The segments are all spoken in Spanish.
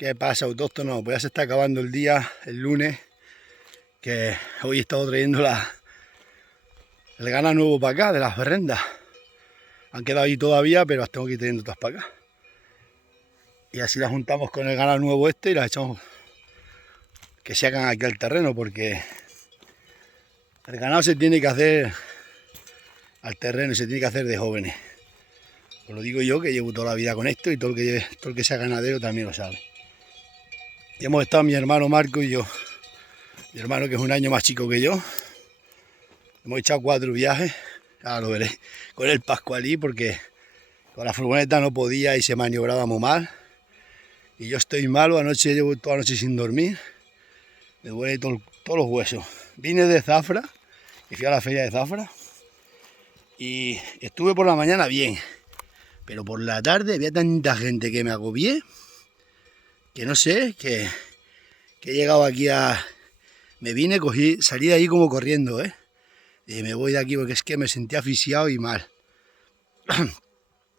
¿Qué pasa, autóctono? Pues ya se está acabando el día, el lunes, que hoy he estado trayendo el ganado nuevo para acá, de las berrendas. Han quedado ahí todavía, pero las tengo que ir trayendo todas para acá. Y así las juntamos con el ganado nuevo este y las echamos que se hagan aquí al terreno, porque el ganado se tiene que hacer al terreno y se tiene que hacer de jóvenes. Os lo digo yo, que llevo toda la vida con esto, y todo el que sea ganadero también lo sabe. Y hemos estado mi hermano Marco y yo. Mi hermano, que es un año más chico que yo. Hemos echado 4 viajes, ahora lo veréis, con el Pascualí, porque con la furgoneta no podía y se maniobraba muy mal. Y yo estoy malo, anoche llevo toda la noche sin dormir, me duele todos los huesos. Vine de Zafra, y fui a la feria de Zafra, y estuve por la mañana bien, pero por la tarde había tanta gente que me agobié, que no sé, que he llegado aquí a... Me vine, salí de ahí como corriendo, Y me voy de aquí porque es que me sentía asfixiado y mal.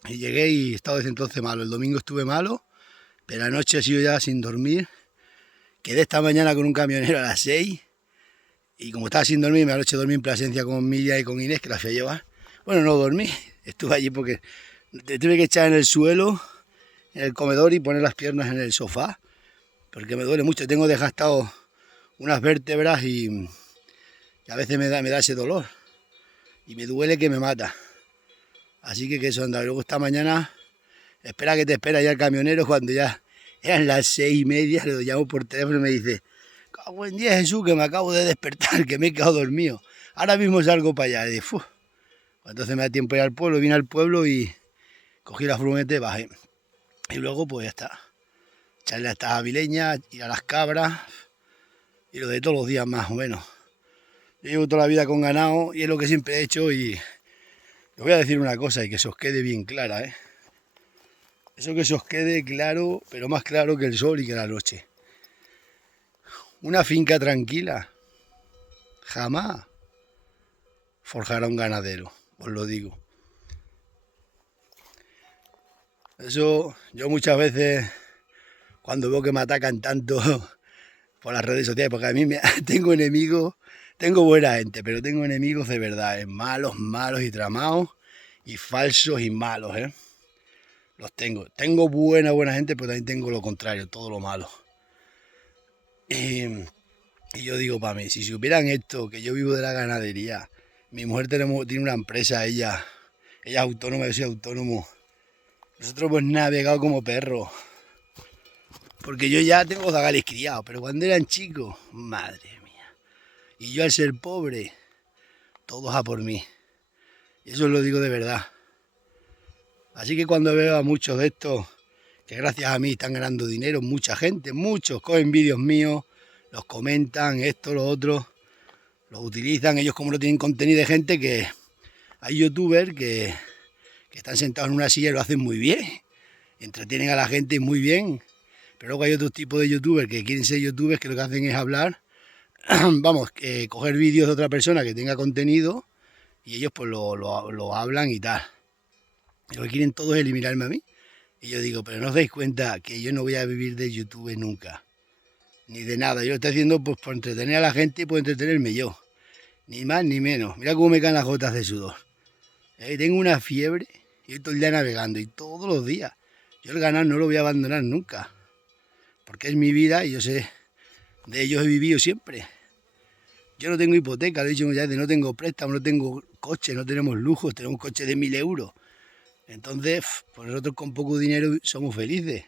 Y llegué y he estado desde entonces malo. El domingo estuve malo, pero anoche he sido ya sin dormir. Quedé esta mañana con un camionero a las 6. Y como estaba sin dormir, me anoche dormí en Plasencia con Milla y con Inés, que la fui a llevar. Bueno, no dormí. Estuve allí porque te tuve que echar en el suelo, en el comedor, y poner las piernas en el sofá. Porque me duele mucho. Tengo desgastado unas vértebras y a veces me da ese dolor. Y me duele que me mata. Así que eso anda. Luego esta mañana, espera que te espera ya el camionero, cuando ya eran las 6:30, le llamo por teléfono y me dice: buen día, Jesús, que me acabo de despertar, que me he quedado dormido. Ahora mismo salgo para allá. Y dije, ¡fu! Entonces me da tiempo de ir al pueblo, vine al pueblo y cogí la furgoneta y bajé. Y luego pues ya está. Echarle a estas avileñas, ir a las cabras y lo de todos los días más o menos. Yo llevo toda la vida con ganado y es lo que siempre he hecho, y os voy a decir una cosa y que se os quede bien clara, Eso que se os quede claro, pero más claro que el sol y que la noche. Una finca tranquila jamás forjará un ganadero, os lo digo. Eso yo muchas veces, cuando veo que me atacan tanto por las redes sociales, porque a mí tengo enemigos, tengo buena gente, pero tengo enemigos de verdad, malos, malos y tramados, y falsos y malos, Los tengo. Tengo buena gente, pero también tengo lo contrario, todo lo malo. Y yo digo para mí, si supieran esto, que yo vivo de la ganadería, mi mujer tiene una empresa, ella es autónoma, yo soy autónomo. Nosotros hemos navegado como perros. Porque yo ya tengo zagales criados, pero cuando eran chicos, madre mía. Y yo, al ser pobre, todos a por mí. Y eso lo digo de verdad. Así que cuando veo a muchos de estos, que gracias a mí están ganando dinero, mucha gente, muchos cogen vídeos míos, los comentan, esto, lo otro, los utilizan. Ellos, como no tienen contenido, de gente que hay youtubers que están sentados en una silla y lo hacen muy bien, entretienen a la gente muy bien. Pero luego hay otro tipo de youtubers que quieren ser youtubers, que lo que hacen es hablar, vamos, coger vídeos de otra persona que tenga contenido, y ellos pues lo hablan y tal. Y lo que quieren todos es eliminarme a mí. Y yo digo, pero no os dais cuenta que yo no voy a vivir de YouTube nunca, ni de nada. Yo lo estoy haciendo pues por entretener a la gente y por entretenerme yo, ni más ni menos. Mira cómo me caen las gotas de sudor. Tengo una fiebre y estoy todo el día navegando, y todos los días. Yo el ganado no lo voy a abandonar nunca, porque es mi vida y yo sé, de ellos he vivido siempre. Yo no tengo hipoteca, lo he dicho ya, no tengo préstamo, no tengo coche, no tenemos lujos, tenemos un coche de 1000 euros. Entonces, pues nosotros con poco dinero somos felices.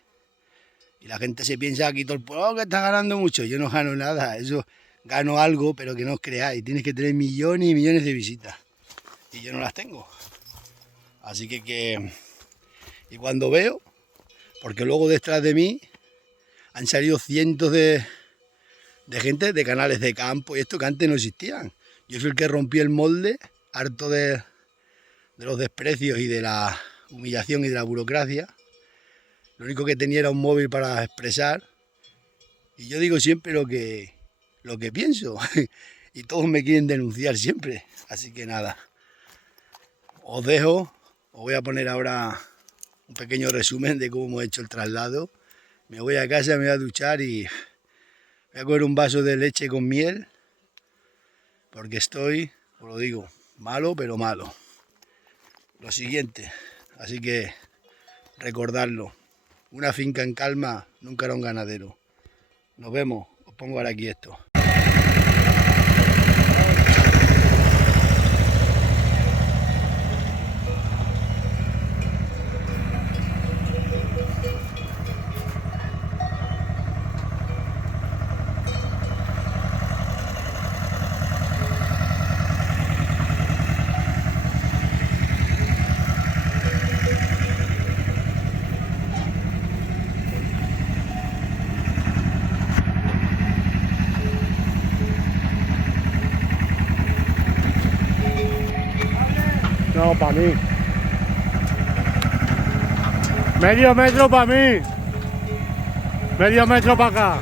Y la gente se piensa aquí todo el pueblo, que está ganando mucho. Yo no gano nada, eso gano algo, pero que no os creáis. Tienes que tener millones y millones de visitas. Y yo no las tengo. Así que... Y cuando veo, porque luego detrás de mí han salido cientos de gente de canales de campo y esto que antes no existían. Yo soy el que rompí el molde, harto de los desprecios y de la humillación y de la burocracia. Lo único que tenía era un móvil para expresar, y yo digo siempre lo que pienso y todos me quieren denunciar siempre. Así que nada, os dejo. Os voy a poner ahora un pequeño resumen de cómo hemos hecho el traslado. Me voy a casa, me voy a duchar y voy a coger un vaso de leche con miel. Porque estoy, os lo digo, malo pero malo. Lo siguiente, así que recordarlo. Una finca en calma nunca era un ganadero. Nos vemos, os pongo ahora aquí esto. No, para mí. Medio metro para mí. Medio metro para acá.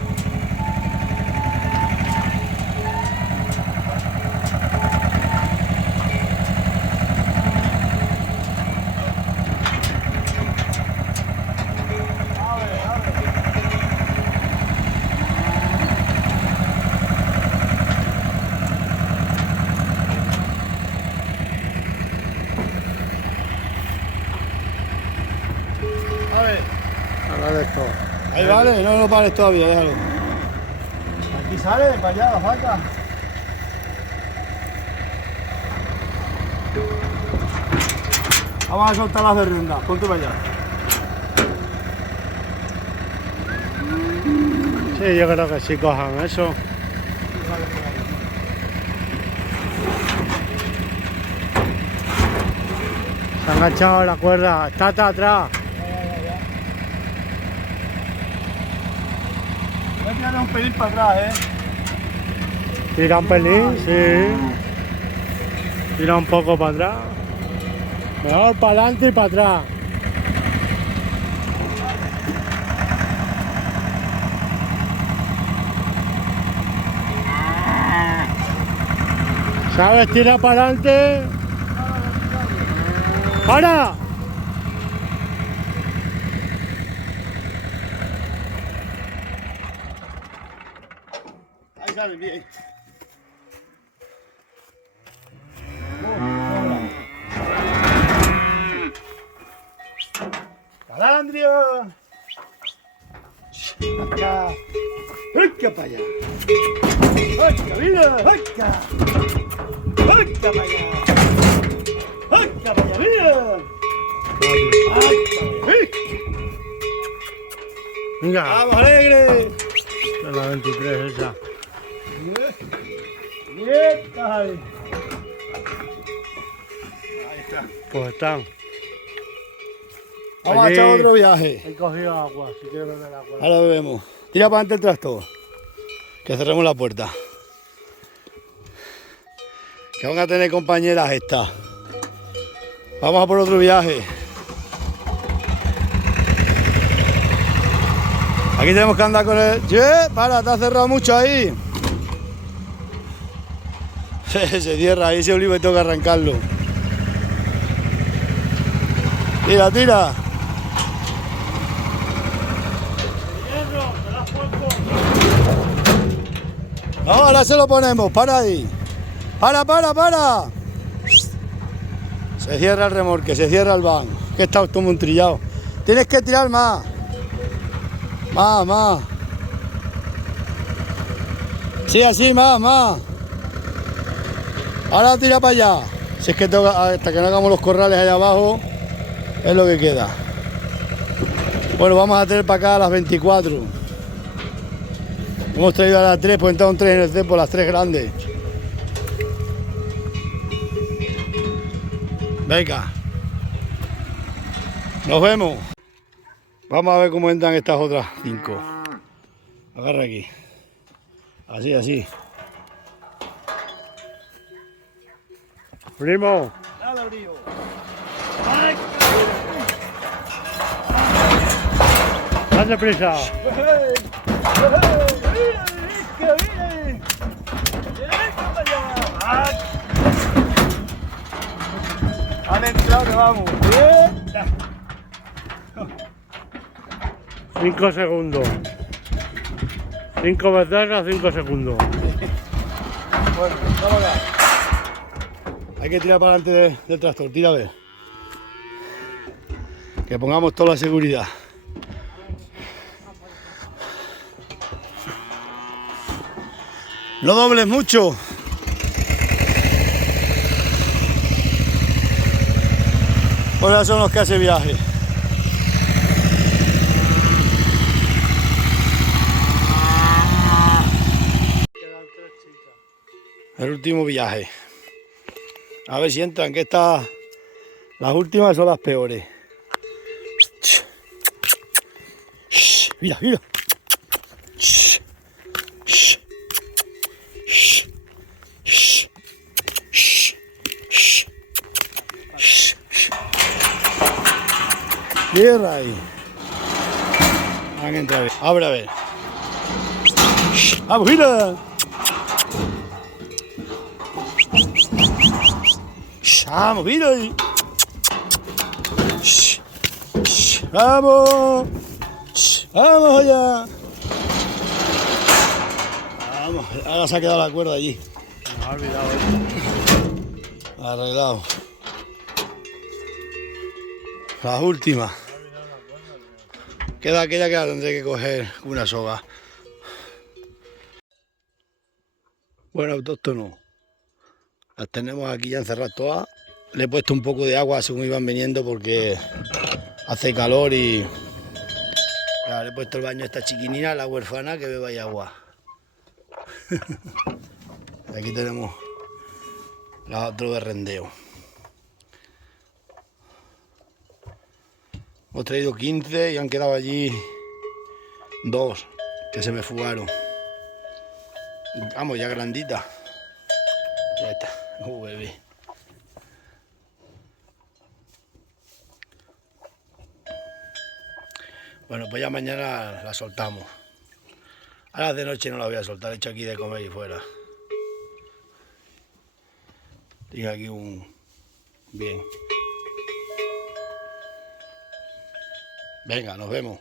Esto. Ahí vale, no lo pares todavía, déjalo. Aquí sale, para allá, la vaca. Vamos a soltar las berrendas, ponte para allá. Sí, yo creo que sí cojan eso. Se ha enganchado la cuerda, está atrás. Voy a tirar un pelín para atrás, Tira un pelín, sí. Tira un poco para atrás. Mejor para adelante y para atrás. ¿Sabes? Tira para adelante. ¡Para! Ahí sale bien. ¡Calandrio! ¡Acá! ¡Acá para allá! ¡Acá, mira! ¡Acá! ¡Acá para allá! ¡Acá para allá, mira! Venga, ¡Vamos, alegre! es la 23 esa. ¡Bien! Ahí está. Pues están. Vamos a Allí echar otro viaje. He cogido agua, si quieres beber agua. Ahora bebemos. Tira para adelante el tractor. Que cerremos la puerta. Que van a tener compañeras estas. Vamos a por otro viaje. Aquí tenemos que andar con el... ¡Che! Para, te has cerrado mucho ahí. Se cierra ahí ese olivo y tengo que arrancarlo. Tira, tira. No, ahora se lo ponemos, para ahí. Para. Se cierra el remolque, se cierra el van. Que está todo muy trillado. Tienes que tirar más. Más. Sí, así, más. Ahora tira para allá. Si es que tengo, hasta que no hagamos los corrales allá abajo, es lo que queda. Bueno, vamos a tener para acá a las 24. Hemos traído a las 3, pues entrado un 3 en el cepo, las 3 grandes. Venga. Nos vemos. Vamos a ver cómo entran estas otras 5. Agarra aquí. Así. Primo. Dale, brío. Dale prisa. Han entrado que vamos. 5 segundos. 5 veces a 5 segundos. Bueno, vamos acá. Hay que tirar para adelante del tractor, tira a ver. Que pongamos toda la seguridad. No dobles mucho. Pues ya son los que hace viaje. Quedan 3 chicas. El último viaje. A ver si entran, que estas... Las últimas son las peores. Mira, mira. Tierra ahí. Van a entrar. Abre a ver. ¡Vamos, mira! ¡Vamos, mira ahí! ¡Vamos! ¡Vamos allá! Vamos, ahora se ha quedado la cuerda allí. Me ha olvidado. Arreglado. Las últimas. Queda aquella que la tendré que coger con una soga. Bueno, autóctono. Las tenemos aquí ya encerradas todas. Le he puesto un poco de agua según iban viniendo porque hace calor y... Claro, le he puesto el baño a esta chiquinina, la huérfana, que beba ahí agua. Aquí tenemos la otro berrendeo. Hemos traído 15 y han quedado allí 2 que se me fugaron. Vamos, ya grandita. Ya está. Bebé. Bueno, pues ya mañana la soltamos. Ahora de noche no la voy a soltar, he hecho aquí de comer y fuera. Tengo aquí un... Bien. Venga, nos vemos.